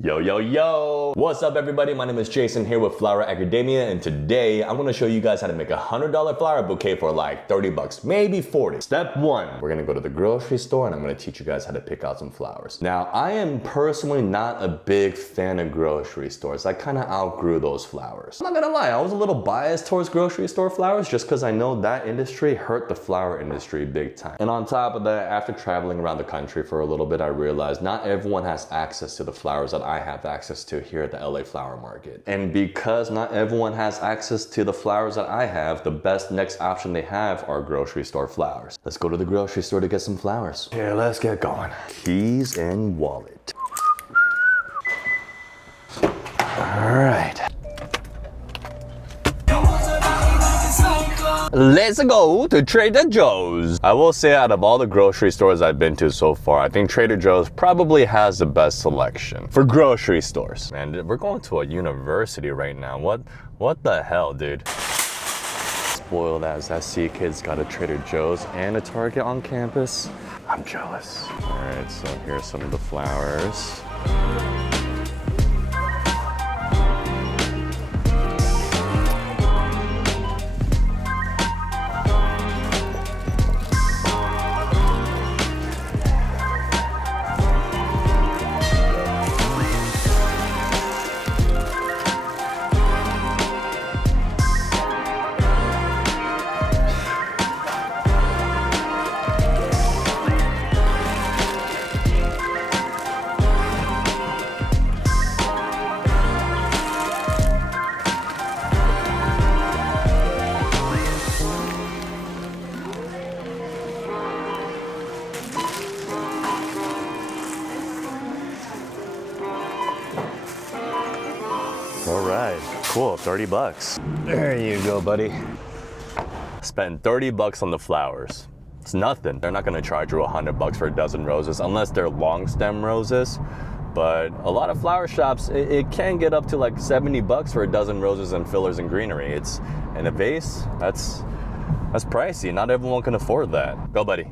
Yo, yo, yo! What's up, everybody? My name is Jason here with Flower Academia, and today I'm gonna show you guys how to make a $100 flower bouquet for like 30 bucks, maybe 40. Step one, we're gonna go to the grocery store and I'm gonna teach you guys how to pick out some flowers. Now, I am personally not a big fan of grocery stores. I kinda outgrew those flowers. I'm not gonna lie, I was a little biased towards grocery store flowers just because I know that industry hurt the flower industry big time. And on top of that, after traveling around the country for a little bit, I realized not everyone has access to the flowers that I have access to here at the LA Flower Market. And because not everyone has access to the flowers that I have, the best next option they have are grocery store flowers. Let's go to the grocery store to get some flowers. Here, let's get going. Keys and wallet. All right. Let's go to Trader Joe's. I will say out of all the grocery stores I've been to so far, I think Trader Joe's probably has the best selection for grocery stores. Man, we're going to a university right now. What the hell, dude? Spoiled as I see kids got a Trader Joe's and a Target on campus. I'm jealous. All right, so here's some of the flowers. All right, cool, 30 bucks. There you go, buddy. Spend 30 bucks on the flowers. It's nothing. They're not gonna charge you 100 bucks for a dozen roses unless they're long stem roses. But a lot of flower shops, it can get up to like 70 bucks for a dozen roses and fillers and greenery. It's in a vase, that's pricey. Not everyone can afford that. Go, buddy.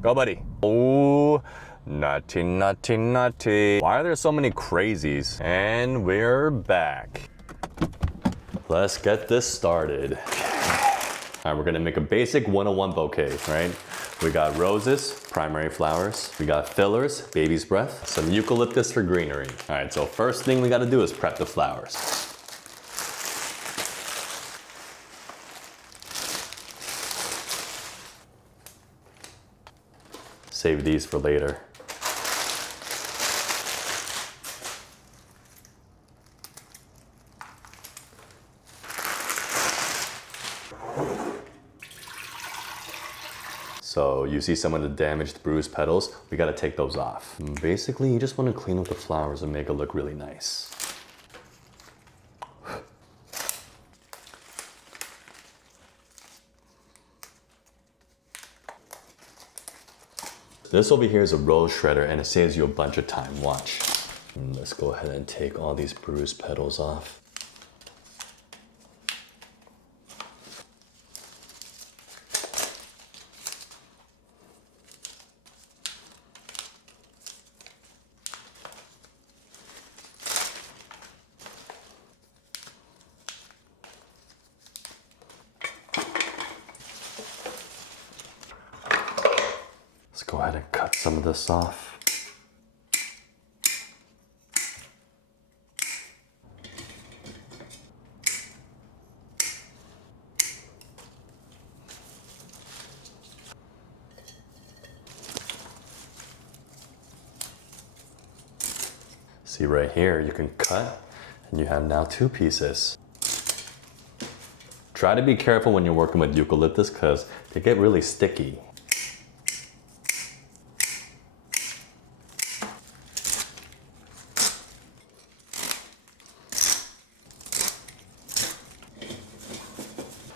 Go, buddy. Oh. Naughty, naughty, naughty. Why are there so many crazies? And we're back. Let's get this started. All right, we're gonna make a basic 101 bouquet, right? We got roses, primary flowers. We got fillers, baby's breath, some eucalyptus for greenery. All right, so first thing we gotta do is prep the flowers. Save these for later. So you see some of the damaged bruised petals, we gotta take those off. Basically, you just wanna clean up the flowers and make it look really nice. This over here is a rose shredder and it saves you a bunch of time, watch. Let's go ahead and take all these bruised petals off. Let's go ahead and cut some of this off. See right here, you can cut and you have now two pieces. Try to be careful when you're working with eucalyptus because they get really sticky.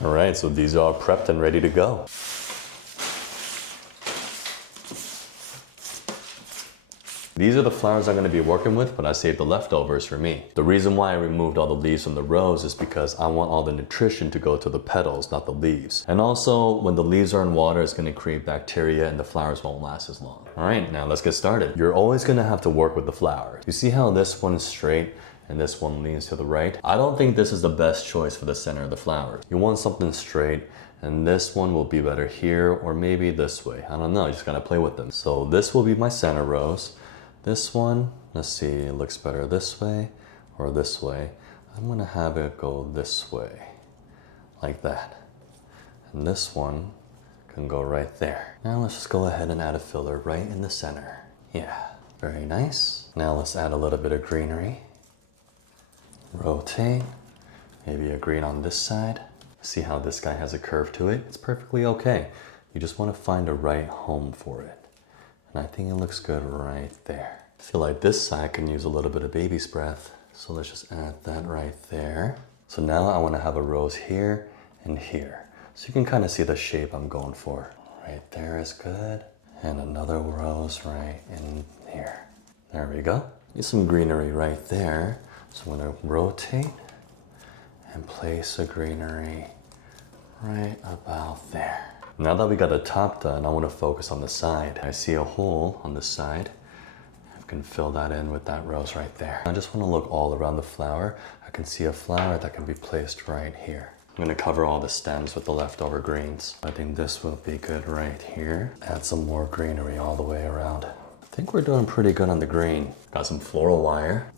All right, so these are all prepped and ready to go. These are the flowers I'm gonna be working with, but I saved the leftovers for me. The reason why I removed all the leaves from the rose is because I want all the nutrition to go to the petals, not the leaves. And also, when the leaves are in water, it's gonna create bacteria and the flowers won't last as long. All right, now let's get started. You're always gonna have to work with the flowers. You see how this one is straight and this one leans to the right? I don't think this is the best choice for the center of the flowers. You want something straight, and this one will be better here, or maybe this way. I don't know, you just gotta play with them. So this will be my center rose. This one, let's see, it looks better this way or this way. I'm gonna have it go this way, like that. And this one can go right there. Now let's just go ahead and add a filler right in the center. Yeah, very nice. Now let's add a little bit of greenery. Rotate, maybe a green on this side. See how this guy has a curve to it? It's perfectly okay. You just want to find a right home for it. And I think it looks good right there. I feel like this side can use a little bit of baby's breath. So let's just add that right there. So now I want to have a rose here and here. So you can kind of see the shape I'm going for. Right there is good. And another rose right in here. There we go. Need some greenery right there. So I'm going to rotate and place a greenery right about there. Now that we got the top done, I want to focus on the side. I see a hole on the side. I can fill that in with that rose right there. I just want to look all around the flower. I can see a flower that can be placed right here. I'm going to cover all the stems with the leftover greens. I think this will be good right here. Add some more greenery all the way around. I think we're doing pretty good on the green. Got some floral wire.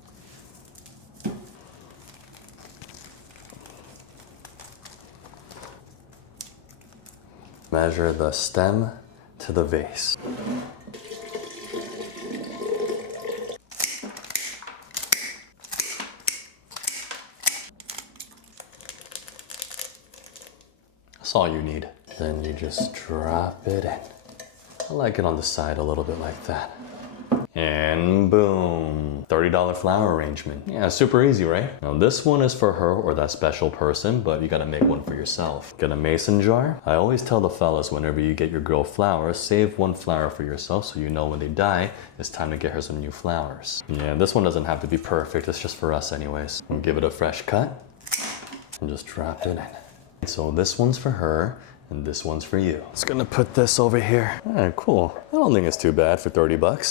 Measure the stem to the vase. That's all you need. Then you just drop it in. I like it on the side a little bit like that. And boom, $30 flower arrangement. Yeah, super easy, right? Now this one is for her or that special person, but you gotta make one for yourself. Get a mason jar. I always tell the fellas whenever you get your girl flowers, save one flower for yourself so you know when they die, it's time to get her some new flowers. Yeah, this one doesn't have to be perfect, it's just for us anyways. We'll give it a fresh cut and just drop it in. So this one's for her, and this one's for you. Just gonna put this over here. All right, cool. I don't think it's too bad for 30 bucks.